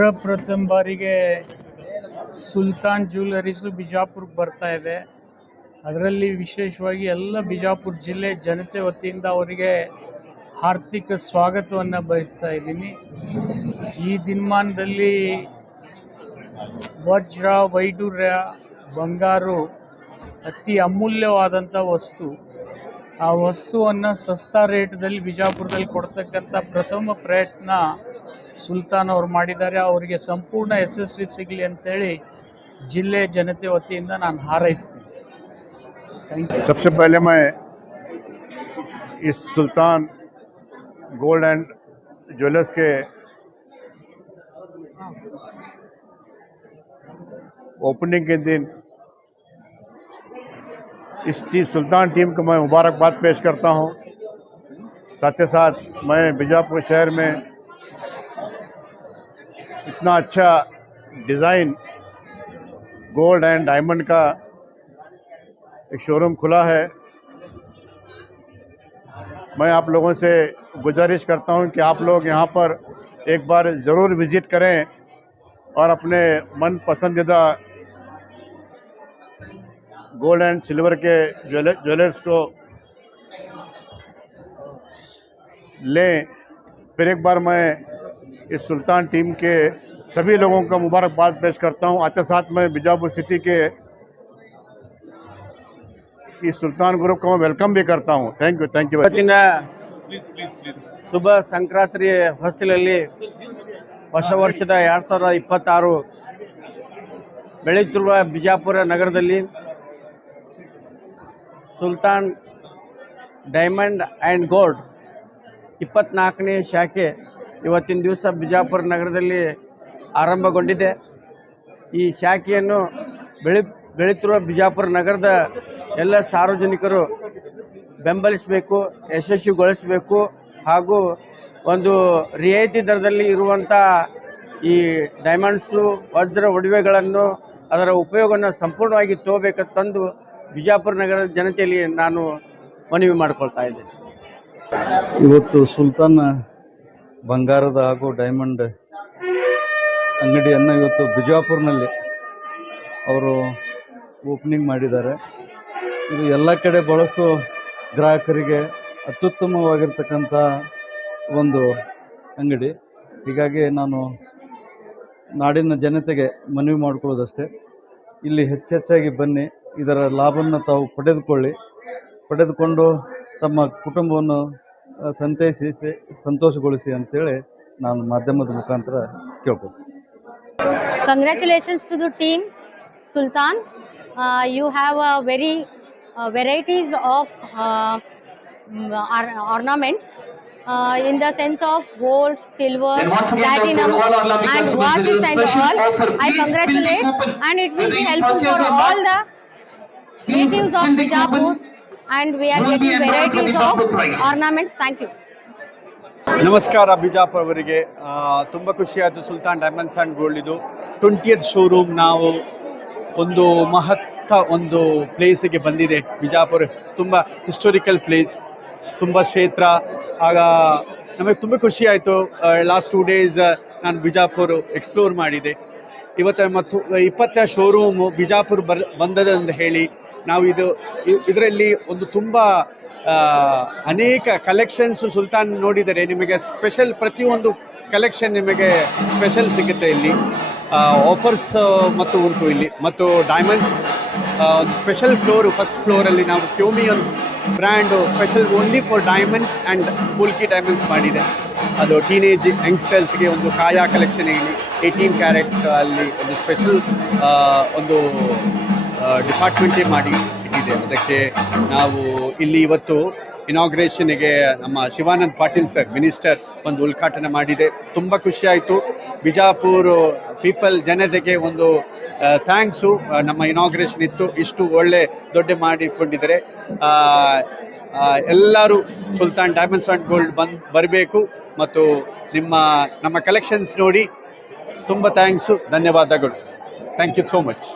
ಪ್ರಪ್ರಥಮ ಬಾರಿಗೆ ಸುಲ್ತಾನ್ ಜ್ಯುವೆಲರೀಸು ಬಿಜಾಪುರಕ್ಕೆ ಬರ್ತಾ ಇದೆ. ಅದರಲ್ಲಿ ವಿಶೇಷವಾಗಿ ಎಲ್ಲ ಬಿಜಾಪುರ ಜಿಲ್ಲೆ ಜನತೆ ವತಿಯಿಂದ ಅವರಿಗೆ ಹಾರ್ದಿಕ ಸ್ವಾಗತವನ್ನು ಬಯಸ್ತಾ ಇದ್ದೀನಿ. ಈ ದಿನಮಾನದಲ್ಲಿ ವಜ್ರ, ವೈಡೂರ್ಯ, ಬಂಗಾರು ಅತಿ ಅಮೂಲ್ಯವಾದಂಥ ವಸ್ತು. ಆ ವಸ್ತುವನ್ನು ಸಸ್ತಾ ರೇಟ್ದಲ್ಲಿ ಬಿಜಾಪುರದಲ್ಲಿ ಕೊಡ್ತಕ್ಕಂಥ ಪ್ರಥಮ ಪ್ರಯತ್ನ ಸುಲ್ತಾನ್ ಅವರು ಮಾಡಿದ್ದಾರೆ. ಅವರಿಗೆ ಸಂಪೂರ್ಣ ಯಶಸ್ವಿ ಸಿಗಲಿ ಅಂತೇಳಿ ಜಿಲ್ಲೆ ಜನತೆ ವತಿಯಿಂದ ನಾನು ಹಾರೈಸ್ತೀನಿ. Thank you. सबसे पहले मैं इस सुल्तान गोल्ड एंड ज्वेलर्स के ओपनिंग के दिन इस सुल्तान टीम को मैं मुबारकबाद पेश करता हूं। साथ ही साथ मैं बीजापुर शहर में इतना अच्छा डिज़ाइन गोल्ड एंड डायमंड का एक शोरूम खुला है। मैं आप लोगों से गुजारिश करता हूं कि आप लोग यहां पर एक बार ज़रूर विज़िट करें और अपने मन पसंदीदा गोल्ड एंड सिल्वर के ज्वेलर्स को लें। फिर एक बार मैं इस सुल्तान टीम के सभी लोगों का मुबारकबाद पेश करता हूं। आते साथ मैं बीजापुर सिटी के इस सुल्तान ग्रुप को मैं वेलकम भी करता हूं। थैंक यू ಇವತ್ತಿನ ಶುಭ ಸಂಕ್ರಾಂತಿ ಹೊಸ್ತಿಲಲ್ಲಿ ಹೊಸ ವರ್ಷದ 2026 ಬೆಳೆಯುತ್ತಿರುವ ಬಿಜಾಪುರ ನಗರದಲ್ಲಿ ಸುಲ್ತಾನ್ ಡೈಮಂಡ್ ಆ್ಯಂಡ್ ಗೋಲ್ಡ್ 24ನೇ ಶಾಖೆ ಇವತ್ತಿನ ದಿವಸ ಬಿಜಾಪುರ ನಗರದಲ್ಲಿ ಆರಂಭಗೊಂಡಿದೆ. ಈ ಶಾಖೆಯನ್ನು ಬೆಳೆಯುತ್ತಿರುವ ಬಿಜಾಪುರ ನಗರದ ಎಲ್ಲ ಸಾರ್ವಜನಿಕರು ಬೆಂಬಲಿಸಬೇಕು, ಯಶಸ್ವಿಗೊಳಿಸಬೇಕು ಹಾಗೂ ಒಂದು ರಿಯಾಯಿತಿ ದರದಲ್ಲಿ ಇರುವಂಥ ಈ ಡೈಮಂಡ್ಸು, ವಜ್ರ ಒಡವೆಗಳನ್ನು ಅದರ ಉಪಯೋಗವನ್ನು ಸಂಪೂರ್ಣವಾಗಿ ತಗೋಬೇಕಂತಂದು ಬಿಜಾಪುರ ನಗರದ ಜನತೆಯಲ್ಲಿ ನಾನು ಮನವಿ ಮಾಡಿಕೊಳ್ತಾ ಇದ್ದೇನೆ. ಇವತ್ತು ಸುಲ್ತಾನ್ ಬಂಗಾರದ ಹಾಗೂ ಡೈಮಂಡ್ ಅಂಗಡಿಯನ್ನು ಇವತ್ತು ಬಿಜಾಪುರ್ನಲ್ಲಿ ಅವರು ಓಪನಿಂಗ್ ಮಾಡಿದ್ದಾರೆ. ಇದು ಎಲ್ಲ ಕಡೆ ಭಾಳಷ್ಟು ಗ್ರಾಹಕರಿಗೆ ಅತ್ಯುತ್ತಮವಾಗಿರ್ತಕ್ಕಂಥ ಒಂದು ಅಂಗಡಿ. ಹೀಗಾಗಿ ನಾನು ನಾಡಿನ ಜನತೆಗೆ ಮನವಿ ಮಾಡಿಕೊಳ್ಳೋದಷ್ಟೇ, ಇಲ್ಲಿ ಹೆಚ್ಚೆಚ್ಚಾಗಿ ಬನ್ನಿ, ಇದರ ಲಾಭವನ್ನು ತಾವು ಪಡೆದುಕೊಂಡು ತಮ್ಮ ಕುಟುಂಬವನ್ನು ಸಂತೈಸಿ ಸಂತೋಷಗೊಳಿಸಿ ಅಂತೇಳಿ ನಾನು ಮಾಧ್ಯಮದ ಮುಖಾಂತರ ಕೇಳ್ಬೋದು. Congratulations to the team Sultan. You have a very varieties of ornaments in the sense of gold, silver, platinum and watches and all. I congratulate, and it will be helpful for all the natives of Bijapur, and we are getting varieties of ornaments. Thank you. ನಮಸ್ಕಾರ. ಬಿಜಾಪುರ ಅವರಿಗೆ ತುಂಬ ಖುಷಿಯಾಯಿತು. Sultan diamonds and gold ಇದು 20th showroom. ನಾವು ಒಂದು ಒಂದು ಪ್ಲೇಸಿಗೆ ಬಂದಿದೆ. ಬಿಜಾಪುರ ತುಂಬ ಹಿಸ್ಟೋರಿಕಲ್ ಪ್ಲೇಸ್, ತುಂಬ ಕ್ಷೇತ್ರ. ಆಗ ನಮಗೆ ತುಂಬ ಖುಷಿಯಾಯಿತು. ಲಾಸ್ಟ್ 2 days ನಾನು ಬಿಜಾಪುರ ಎಕ್ಸ್ಪ್ಲೋರ್ ಮಾಡಿದೆ. ಇವತ್ತು ಮತ್ತು 20th ಶೋರೂಮು ಬಿಜಾಪುರ ಬಂದದ ಅಂತ ಹೇಳಿ ನಾವು ಇದರಲ್ಲಿ ಒಂದು ತುಂಬ ಅನೇಕ ಕಲೆಕ್ಷನ್ಸು ಸುಲ್ತಾನ್ ನೋಡಿದರೆ ನಿಮಗೆ ಸ್ಪೆಷಲ್ ಪ್ರತಿಯೊಂದು ಕಲೆಕ್ಷನ್ ನಿಮಗೆ ಸ್ಪೆಷಲ್ ಸಿಗುತ್ತೆ. ಇಲ್ಲಿ ಆಫರ್ಸ್ ಮತ್ತು ಉಂಟು ಇಲ್ಲಿ. ಮತ್ತು ಡೈಮಂಡ್ಸ್ ಒಂದು ಸ್ಪೆಷಲ್ ಫಸ್ಟ್ ಫ್ಲೋರಲ್ಲಿ ನಾವು ಕ್ಯೋಮಿಯನ್ brand special only for diamonds and polki diamonds ಮಾಡಿದೆ. ಅದು ಟೀನೇಜ್ ಯಂಗ್ಸ್ಟರ್ಸ್ಗೆ ಒಂದು ಕಾಯಾ ಕಲೆಕ್ಷನ್ ಇಲ್ಲಿ 18 ಕ್ಯಾರೆಟ್ ಅಲ್ಲಿ ಒಂದು ಸ್ಪೆಷಲ್ ಒಂದು ಡಿಪಾರ್ಟ್ಮೆಂಟೇ ಮಾಡಿ ಇಟ್ಟಿದೆ. ಅದಕ್ಕೆ ನಾವು ಇಲ್ಲಿ ಇವತ್ತು ಇನಾಗ್ರೇಷನ್ಗೆ ನಮ್ಮ ಶಿವಾನಂದ್ ಪಾಟೀಲ್ ಸರ್ ಮಿನಿಸ್ಟರ್ ಒಂದು ಉದ್ಘಾಟನೆ ಮಾಡಿದೆ. ತುಂಬ ಖುಷಿಯಾಯಿತು. ಬಿಜಾಪುರ ಪೀಪಲ್ ಜನತೆಗೆ ಒಂದು ಥ್ಯಾಂಕ್ಸು. ನಮ್ಮ ಇನಾಗ್ರೇಷನ್ ಇತ್ತು, ಇಷ್ಟು ಒಳ್ಳೆ ದೊಡ್ಡ ಮಾಡಿಕೊಂಡಿದ್ದಾರೆ. ಎಲ್ಲರೂ ಸುಲ್ತಾನ್ ಡೈಮಂಡ್ಸ್ ಆ್ಯಂಡ್ ಗೋಲ್ಡ್ ಬರಬೇಕು ಮತ್ತು ನಮ್ಮ ಕಲೆಕ್ಷನ್ಸ್ ನೋಡಿ. ತುಂಬ ಥ್ಯಾಂಕ್ಸು, ಧನ್ಯವಾದಗಳು. Thank you so much.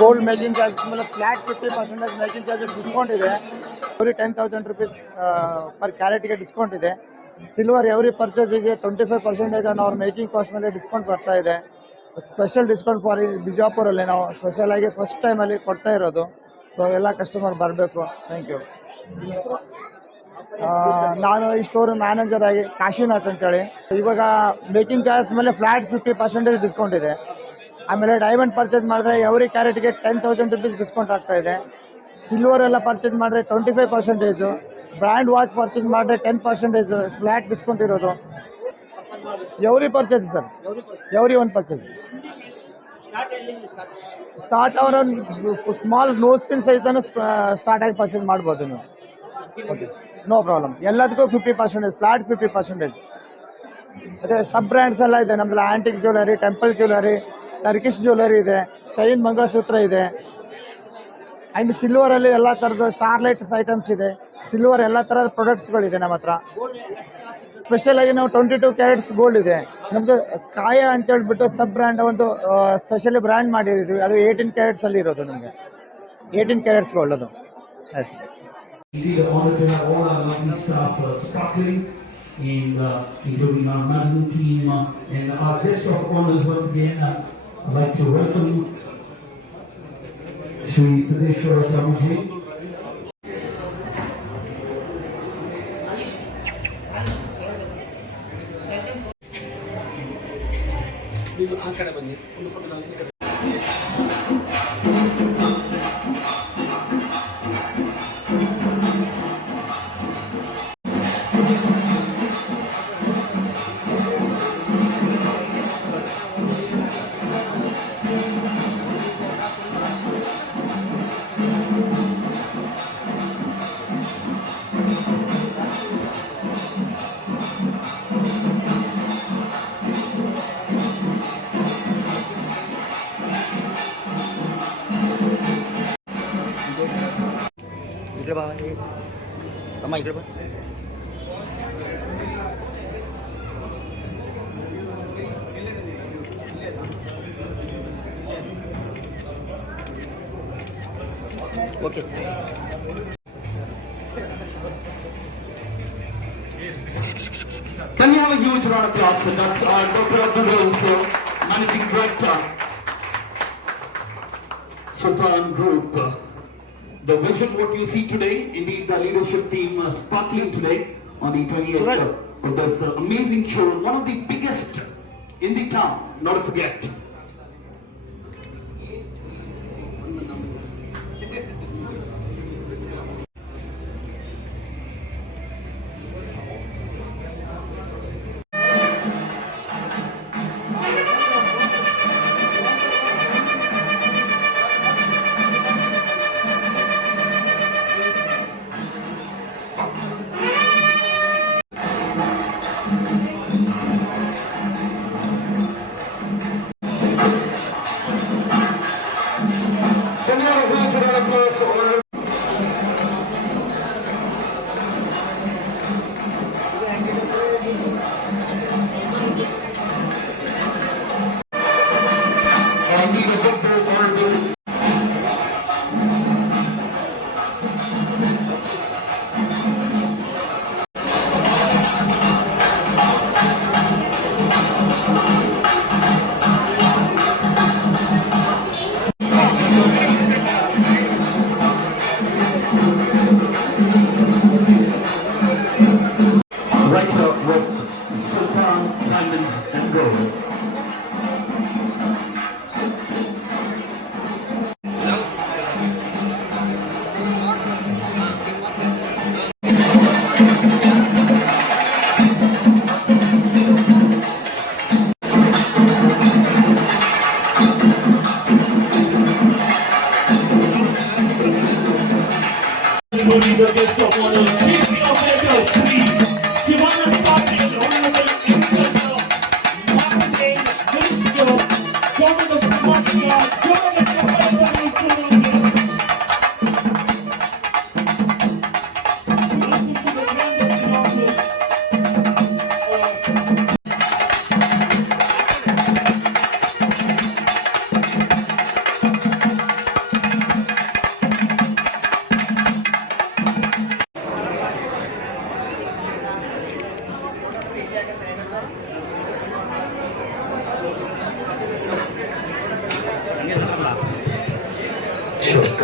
Gold making charges मतलब फ्लैट 50% मेकिंग चार्जेस डिस्काउंट ಇದೆ. ಬರೀ 10,000 ರೂಪೀಸ್ ಪರ್ ಕ್ಯಾರೆಟ್ಗೆ ಡಿಸ್ಕೌಂಟ್ ಇದೆ. ಸಿಲ್ವರ್ ಎವ್ರಿ ಪರ್ಚೇಸಿಗೆ 25% ಆನ್ ಅವ್ರ ಮೇಕಿಂಗ್ ಕಾಸ್ಟ್ ಮೇಲೆ ಡಿಸ್ಕೌಂಟ್ ಬರ್ತಾ ಇದೆ. ಸ್ಪೆಷಲ್ ಡಿಸ್ಕೌಂಟ್ ಫಾರ್ ಬಿಜಾಪುರಲ್ಲಿ ನಾವು ಸ್ಪೆಷಲಾಗಿ ಫಸ್ಟ್ ಟೈಮಲ್ಲಿ ಕೊಡ್ತಾ ಇರೋದು. ಸೊ ಎಲ್ಲ ಕಸ್ಟಮರ್ ಬರಬೇಕು. Thank you. ನಾನು ಈ ಸ್ಟೋರ್ ಮ್ಯಾನೇಜರ್ ಆಗಿ ಕಾಶಿನಾಥ್ ಅಂತೇಳಿ. ಇವಾಗ ಮೇಕಿಂಗ್ ಚಾರ್ಜಸ್ ಮೇಲೆ ಫ್ಲಾಟ್ 50% ಡಿಸ್ಕೌಂಟ್ ಇದೆ. ಆಮೇಲೆ ಡೈಮಂಡ್ ಪರ್ಚೇಸ್ ಮಾಡಿದ್ರೆ ಎವ್ರಿ ಕ್ಯಾರೆಟ್ಗೆ 10,000 ರುಪೀಸ್ ಡಿಸ್ಕೌಂಟ್ ಆಗ್ತಾ ಇದೆ. ಸಿಲ್ವರ್ ಎಲ್ಲ ಪರ್ಚೇಸ್ ಮಾಡಿದ್ರೆ 25%, ಬ್ರ್ಯಾಂಡ್ ವಾಚ್ ಪರ್ಚೇಸ್ ಮಾಡಿದ್ರೆ 10% ಫ್ಲಾಟ್ ಡಿಸ್ಕೌಂಟ್ ಇರೋದು. Every purchase sir, every one purchase start ಅವರ ಸ್ಮಾಲ್ ನೋಸ್ ಪಿನ್ ಸಹಿತ ಸ್ಟಾರ್ಟ್ ಆಗಿ ಪರ್ಚೇಸ್ ಮಾಡ್ಬೋದು ನೀವು. Okay, no problem. ಎಲ್ಲದಕ್ಕೂ 50%, ಫ್ಲಾಟ್ 50%. ಮತ್ತು ಸಬ್ ಬ್ರ್ಯಾಂಡ್ಸ್ ಎಲ್ಲ ಇದೆ ನಮ್ಮದು. Antique jewellery, temple jewellery, Turkish jewellery ಇದೆ, ಚೈನ್ ಮಂಗಳಸೂತ್ರ ಇದೆ. ಆ್ಯಂಡ್ ಸಿಲ್ವರಲ್ಲಿ ಎಲ್ಲ ಥರದ ಸ್ಟಾರ್ಲೈಟ್ಸ್ ಐಟಮ್ಸ್ ಇದೆ. ಸಿಲ್ವರ್ ಎಲ್ಲ ಥರದ ಪ್ರಾಡಕ್ಟ್ಸ್ಗಳಿದೆ ನಮ್ಮ ಹತ್ರ. ಸ್ಪೆಷಲಾಗಿ ನಾವು 22 ಕ್ಯಾರೆಟ್ಸ್ ಗೋಲ್ಡ್ ಇದೆ ನಮ್ಮದು. ಕಾಯ ಅಂತ ಹೇಳ್ಬಿಟ್ಟು ಸಬ್ ಬ್ರ್ಯಾಂಡ್ ಒಂದು ಸ್ಪೆಷಲಿ ಬ್ರ್ಯಾಂಡ್ ಮಾಡಿದ್ದೀವಿ. ಅದು 18 ಕ್ಯಾರೆಟ್ಸಲ್ಲಿ ಇರೋದು ನಮಗೆ. 18 ಕ್ಯಾರೆಟ್ಸ್ ಗೋಲ್ಡ್ ಅದು. S. Indeed, an honor to have all our lovely staff sparkling, and including our management team and our guest of honors. Once again, I'd like to welcome Shri Siddheshwar Swamiji. इकडे बघा, अम्मा इकडे बघ. Okay. Can we have a huge round of applause? That's Dr. Abdul Rauf, Managing Director, Sultan Group. The vision, what you see today, indeed the leadership team sparkling today on the 28th of this amazing show, one of the biggest in the town, not to forget. Right here with Sultan Diamonds and Gold.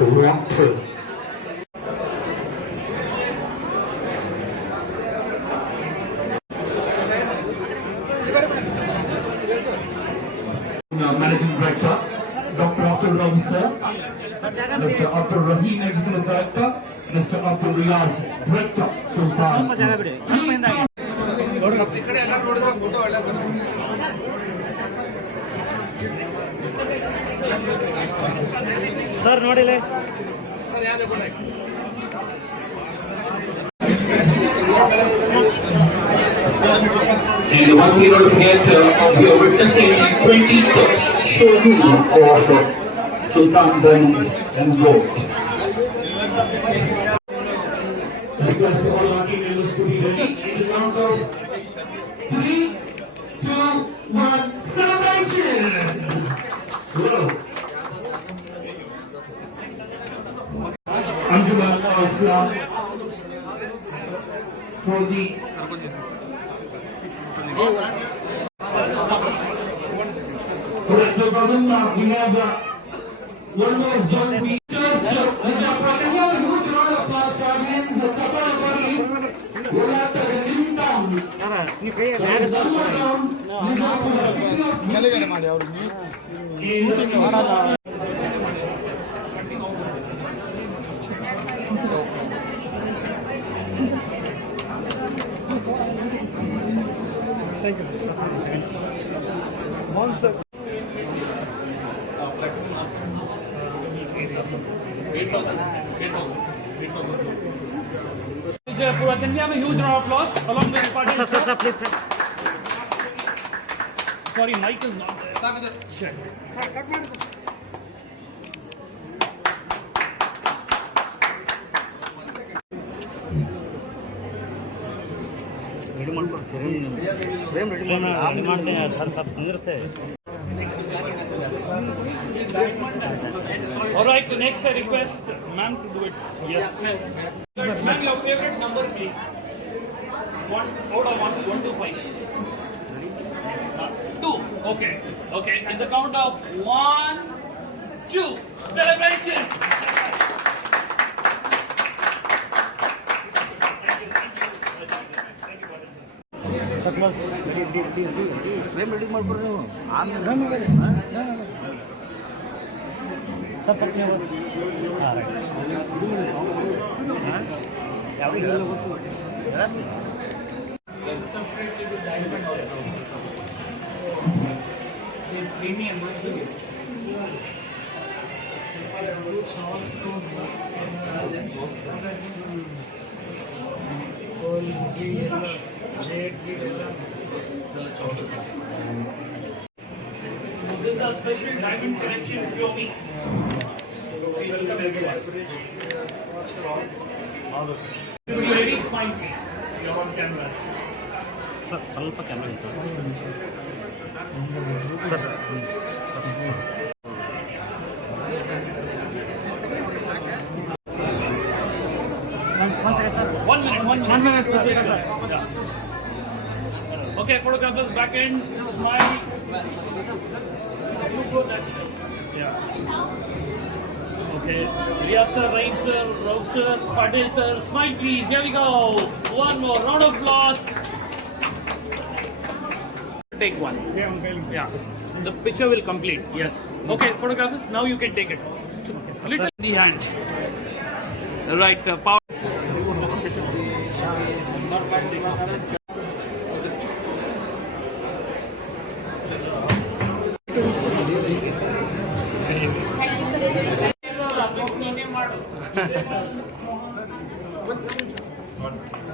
Rotter. Managing Director, Dr. Abdul Rabi sir, Mr. Abdul Rahim, Executive Director, Mr. Abdul Riyaz, Director, Sultan. Sir ನೋಡಿಲ್ಲ And once again, don't forget, we are witnessing the 20th showroom of Sultan Diamonds and Gold. I request all our team members to be ready in the count of 3, 2, 1, celebration! Whoa. Anjuman al-Islam for the we have one more zone. We church. Jaipur, can we have a huge round of applause along with the party? Sir, please. Sorry, mic is not there. Check. Ready ಮಾಡ್ತೀನಿ ಸರ್ ಸ್ವಲ್ಪ ನಿಂದ್ರಿಸಿ. All right, next I request ma'am to do it. Yes. Ma'am, your favorite number, please. Out of 1 to 5. 2. Okay. Okay. In the count of 1, 2. Celebration. Ready ಮಾಡ್ಕೊಡ್ರಿ ನೀವು ಆಮೇಲೆ ಸರ್ ಸ್ವಲ್ಪ ನೀವು This is a special diamond collection POV. We welcome everyone. Everybody ready? Smile please. You're on cameras. Sir ಸ್ವಲ್ಪ ಕ್ಯಾಮ್ರಾ ಇತ್ತು sir sir One second, sir. 1 minute. 1 minute, sir. Yes, sir. Yeah. Okay, photographers back end. Smile. You go that side. Yeah. Okay. Riya sir, Rahim sir, Rauf sir, Patel sir. Smile please. Here we go. One more round of applause. Take one. Yeah. The picture will complete. Yes. Okay, photographers. Now you can take it. Little in the hand. Right. Power.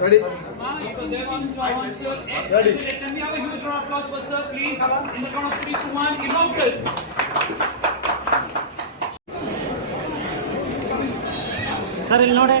Ready? Ready. Can we have a huge round of applause for sir, please? In the count of 3, 2, 1, inaugural. Sir ಇಲ್ಲಿ ನೋಡಿ